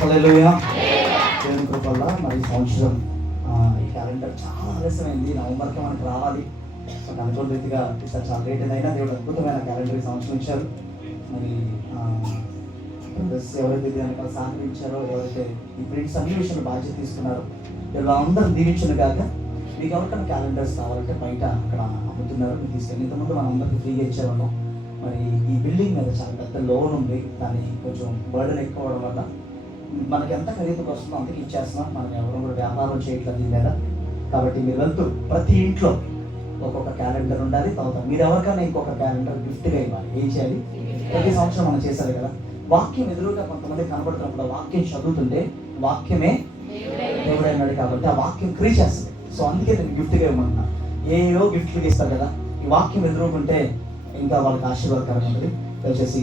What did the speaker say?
హల్లెలూయా. దేవుని కృప వల్ల మరి ఈ సంవత్సరం ఈ క్యాలెండర్ చాలా ఆలస్యమైంది. నవంబర్కి మనకు రావాలి. సో అనుకోని రీతిగా ఇట్లా చాలా లేట్ అయినా దేవుడు అద్భుతమైన క్యాలెండర్ ఈ సంవత్సరం ఇచ్చారు. మరి ఎవరైతే దీనికి సహకరించారో, ఎవరైతే ఈ ప్రింట్స్ అన్ని విషయంలో బాధ్యత తీసుకున్నారో, వీళ్ళు అందరం దీవించిన కాక మీకు ఎవరికైనా క్యాలెండర్స్ కావాలంటే బయట అక్కడ అమ్ముతున్నారు, మీకు తీసుకెళ్ళి. ఇంతకుముందు మనం అందరికీ ఫ్రీగా ఇచ్చేవాళ్ళం. మరి ఈ బిల్డింగ్ మీద చాలా పెద్ద లోన్ ఉంది, దాన్ని కొంచెం బర్డెన్ ఎక్కువ అవడం వల్ల మనకి ఎంత ఖరీదుకు వస్తుందో అంతకు ఇచ్చేస్తున్నాం. మనం ఎవరు కూడా వ్యాపారం చేయట్లేదు దీని మీద. కాబట్టి మీరు వెళ్తూ ప్రతి ఇంట్లో ఒక్కొక్క క్యాలెండర్ ఉండాలి. తర్వాత మీరు ఎవరికైనా ఇంకొక క్యాలెండర్ గిఫ్ట్గా ఇవ్వాలి. ఏం చేయాలి? ప్రతి సంవత్సరం మనం చేశారు కదా, వాక్యం ఎదురుగా కొంతమంది కనబడుతున్నప్పుడు వాక్యం చదువుతుంటే వాక్యమే దేవుడే అన్నాడు కాబట్టి ఆ వాక్యం క్రియ చేస్తుంది. సో అందుకే నేను గిఫ్ట్గా ఇవ్వమంటున్నా. ఏవో గిఫ్ట్లు ఇస్తారు కదా, ఈ వాక్యం ఎదురుకుంటే ఇంకా వాళ్ళకి ఆశీర్వాదకరంగా ఉంటుంది. దయచేసి